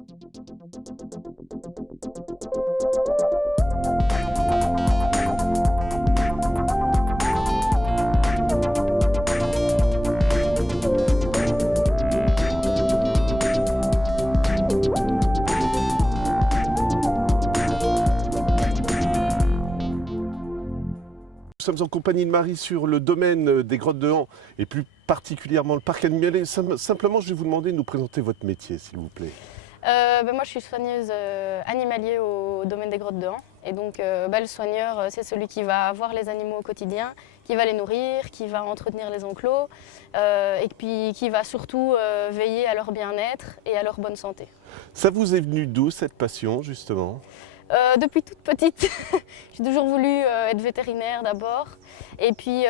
Nous sommes en compagnie de Marie sur le domaine des Grottes de Han et plus particulièrement le parc animalier. Simplement, je vais vous demander de nous présenter votre métier, s'il vous plaît. Moi, je suis soigneuse animalier au domaine des Grottes de Han. Et donc, le soigneur, c'est celui qui va voir les animaux au quotidien, qui va les nourrir, qui va entretenir les enclos et puis qui va surtout veiller à leur bien-être et à leur bonne santé. Ça vous est venu d'où cette passion, justement ? Depuis toute petite, j'ai toujours voulu être vétérinaire d'abord. Et puis,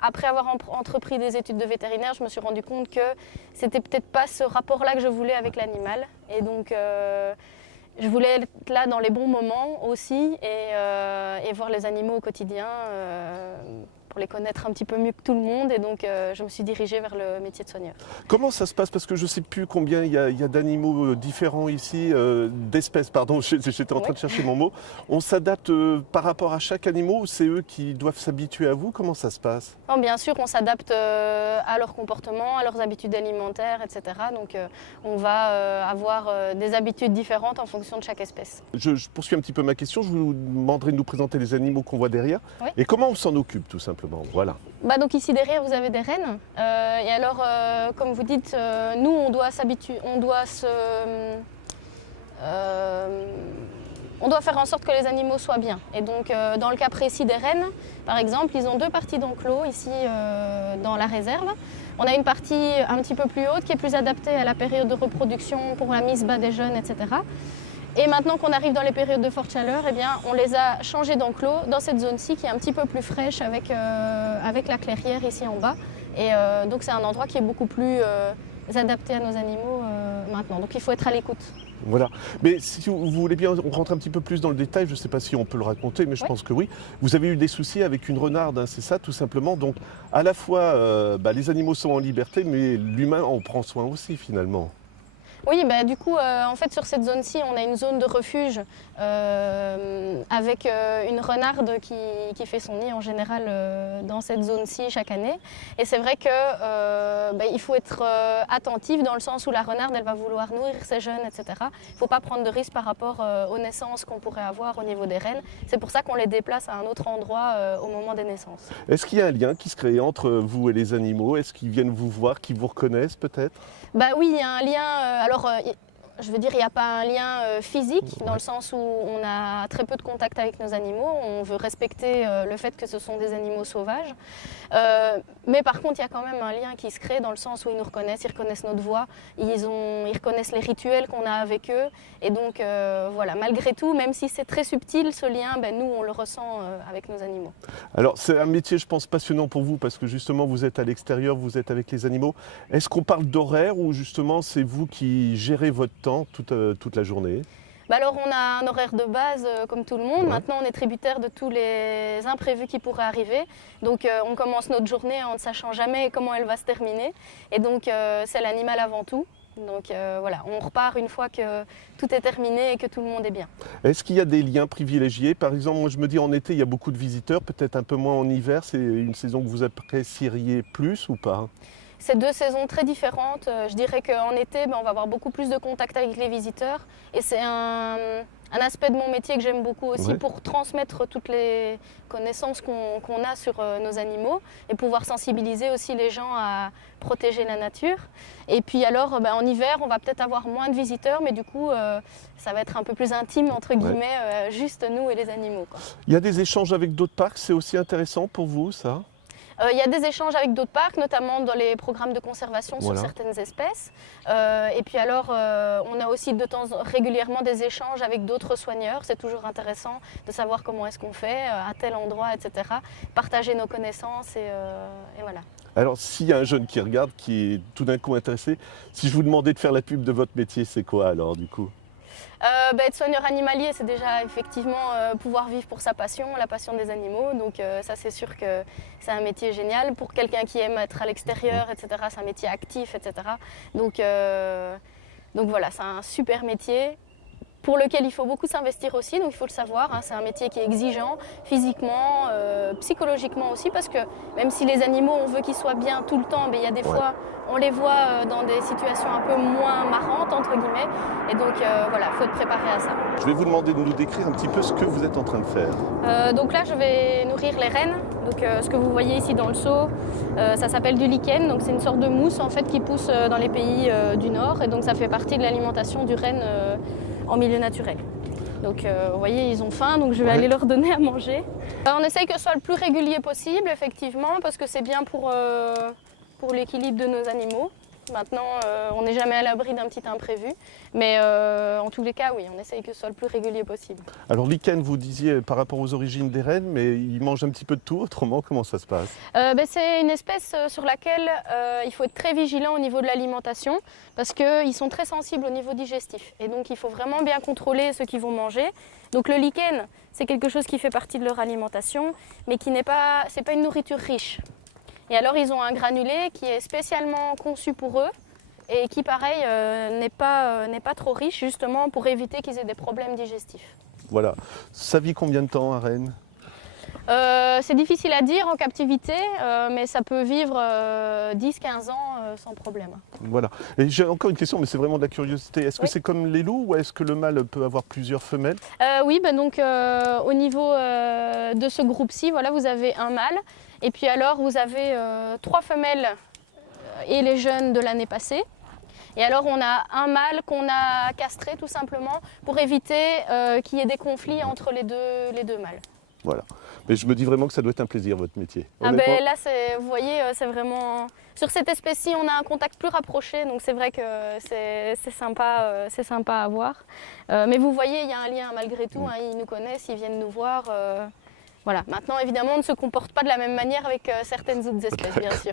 après avoir entrepris des études de vétérinaire, je me suis rendu compte que c'était peut-être pas ce rapport-là que je voulais avec l'animal. Et donc, je voulais être là dans les bons moments aussi et voir les animaux au quotidien pour les connaître un petit peu mieux que tout le monde. Et donc, je me suis dirigée vers le métier de soigneur. Comment ça se passe? Parce que je ne sais plus combien il y a d'animaux différents ici, d'espèces, pardon, j'étais en train de chercher mon mot. On s'adapte par rapport à chaque animal ou c'est eux qui doivent s'habituer à vous? Comment ça se passe? Non, bien sûr, on s'adapte à leur comportement, à leurs habitudes alimentaires, etc. Donc, on va avoir des habitudes différentes en fonction de chaque espèce. Je poursuis un petit peu ma question. Je vous demanderai de nous présenter les animaux qu'on voit derrière. Oui. Et comment on s'en occupe, tout simplement. Voilà. Donc ici derrière vous avez des rennes et alors comme vous dites nous on doit faire en sorte que les animaux soient bien et donc dans le cas précis des rennes par exemple ils ont deux parties d'enclos ici dans la réserve. On a une partie un petit peu plus haute qui est plus adaptée à la période de reproduction pour la mise bas des jeunes, etc. Et maintenant qu'on arrive dans les périodes de forte chaleur, eh bien, on les a changés d'enclos dans cette zone-ci qui est un petit peu plus fraîche avec la clairière ici en bas. Et donc c'est un endroit qui est beaucoup plus adapté à nos animaux maintenant. Donc il faut être à l'écoute. Voilà. Mais si vous voulez bien, on rentre un petit peu plus dans le détail. Je ne sais pas si on peut le raconter, mais je pense que oui. Vous avez eu des soucis avec une renarde, hein, c'est ça, tout simplement. Donc à la fois, les animaux sont en liberté, mais l'humain en prend soin aussi finalement. Oui, du coup, en fait, sur cette zone-ci, on a une zone de refuge avec une renarde qui fait son nid en général dans cette zone-ci chaque année. Et c'est vrai qu'il faut être attentif dans le sens où la renarde, elle va vouloir nourrir ses jeunes, etc. Il ne faut pas prendre de risques par rapport aux naissances qu'on pourrait avoir au niveau des rennes. C'est pour ça qu'on les déplace à un autre endroit au moment des naissances. Est-ce qu'il y a un lien qui se crée entre vous et les animaux? Est-ce qu'ils viennent vous voir, qu'ils vous reconnaissent peut-être? Oui, il y a un lien. Je veux dire, il n'y a pas un lien physique, dans le sens où on a très peu de contact avec nos animaux. On veut respecter le fait que ce sont des animaux sauvages. Mais par contre, il y a quand même un lien qui se crée dans le sens où ils nous reconnaissent, ils reconnaissent notre voix, ils reconnaissent les rituels qu'on a avec eux. Et donc, voilà, malgré tout, même si c'est très subtil, ce lien, nous, on le ressent avec nos animaux. Alors, c'est un métier, je pense, passionnant pour vous parce que justement, vous êtes à l'extérieur, vous êtes avec les animaux. Est-ce qu'on parle d'horaire ou justement, c'est vous qui gérez votre temps toute la journée? Alors on a un horaire de base comme tout le monde. Ouais. Maintenant on est tributaire de tous les imprévus qui pourraient arriver. Donc on commence notre journée en ne sachant jamais comment elle va se terminer. Et donc c'est l'animal avant tout. Donc voilà, on repart une fois que tout est terminé et que tout le monde est bien. Est-ce qu'il y a des liens privilégiés? Par exemple, moi je me dis en été, il y a beaucoup de visiteurs, peut-être un peu moins en hiver. C'est une saison que vous apprécieriez plus ou pas? C'est deux saisons très différentes. Je dirais qu'en été, on va avoir beaucoup plus de contact avec les visiteurs. Et c'est un aspect de mon métier que j'aime beaucoup aussi pour transmettre toutes les connaissances qu'on a sur nos animaux et pouvoir sensibiliser aussi les gens à protéger la nature. Et puis alors, en hiver, on va peut-être avoir moins de visiteurs, mais du coup, ça va être un peu plus intime, entre guillemets, juste nous et les animaux, quoi. Il y a des échanges avec d'autres parcs, c'est aussi intéressant pour vous, ça? Il y a des échanges avec d'autres parcs, notamment dans les programmes de conservation sur certaines espèces. Et puis alors, on a aussi régulièrement des échanges avec d'autres soigneurs. C'est toujours intéressant de savoir comment est-ce qu'on fait à tel endroit, etc. Partager nos connaissances et voilà. Alors, s'il y a un jeune qui regarde, qui est tout d'un coup intéressé, si je vous demandais de faire la pub de votre métier, c'est quoi alors du coup? Être soigneur animalier, c'est déjà effectivement pouvoir vivre pour sa passion, la passion des animaux. Donc ça, c'est sûr que c'est un métier génial. Pour quelqu'un qui aime être à l'extérieur, etc., c'est un métier actif, etc. Donc Donc voilà, c'est un super métier pour lequel il faut beaucoup s'investir aussi, donc il faut le savoir, hein, c'est un métier qui est exigeant physiquement, psychologiquement aussi, parce que même si les animaux, on veut qu'ils soient bien tout le temps, mais il y a des fois, on les voit dans des situations un peu moins marrantes, entre guillemets, et donc voilà, il faut être préparé à ça. Je vais vous demander de nous décrire un petit peu ce que vous êtes en train de faire. Donc là, je vais nourrir les rennes, donc ce que vous voyez ici dans le seau, ça s'appelle du lichen, donc c'est une sorte de mousse en fait qui pousse dans les pays du Nord, et donc ça fait partie de l'alimentation du renne en milieu naturel. Donc vous voyez, ils ont faim, donc je vais aller leur donner à manger. On essaye que ce soit le plus régulier possible, effectivement, parce que c'est bien pour l'équilibre de nos animaux. Maintenant, on n'est jamais à l'abri d'un petit imprévu, mais en tous les cas, oui, on essaye que ce soit le plus régulier possible. Alors lichen, vous disiez par rapport aux origines des rennes, mais ils mangent un petit peu de tout, autrement, comment ça se passe? C'est une espèce sur laquelle il faut être très vigilant au niveau de l'alimentation, parce qu'ils sont très sensibles au niveau digestif, et donc il faut vraiment bien contrôler ce qu'ils vont manger. Donc le lichen, c'est quelque chose qui fait partie de leur alimentation, mais qui n'est pas, c'est pas une nourriture riche. Et alors ils ont un granulé qui est spécialement conçu pour eux et qui pareil n'est pas trop riche justement pour éviter qu'ils aient des problèmes digestifs. Voilà. Ça vit combien de temps un renne? C'est difficile à dire en captivité, mais ça peut vivre 10-15 ans sans problème. Voilà. Et j'ai encore une question, mais c'est vraiment de la curiosité. Est-ce que c'est comme les loups ou est-ce que le mâle peut avoir plusieurs femelles? Oui, donc au niveau de ce groupe-ci, voilà, vous avez un mâle. Et puis alors, vous avez 3 femelles et les jeunes de l'année passée. Et alors, on a un mâle qu'on a castré tout simplement pour éviter qu'il y ait des conflits entre les deux mâles. Voilà. Mais je me dis vraiment que ça doit être un plaisir, votre métier. Là, vous voyez, c'est vraiment... Sur cette espèce-ci, on a un contact plus rapproché, donc c'est vrai que c'est sympa à voir. Mais vous voyez, il y a un lien malgré tout, hein, ils nous connaissent, ils viennent nous voir. Voilà. Maintenant, évidemment, on ne se comporte pas de la même manière avec certaines autres espèces, bien sûr.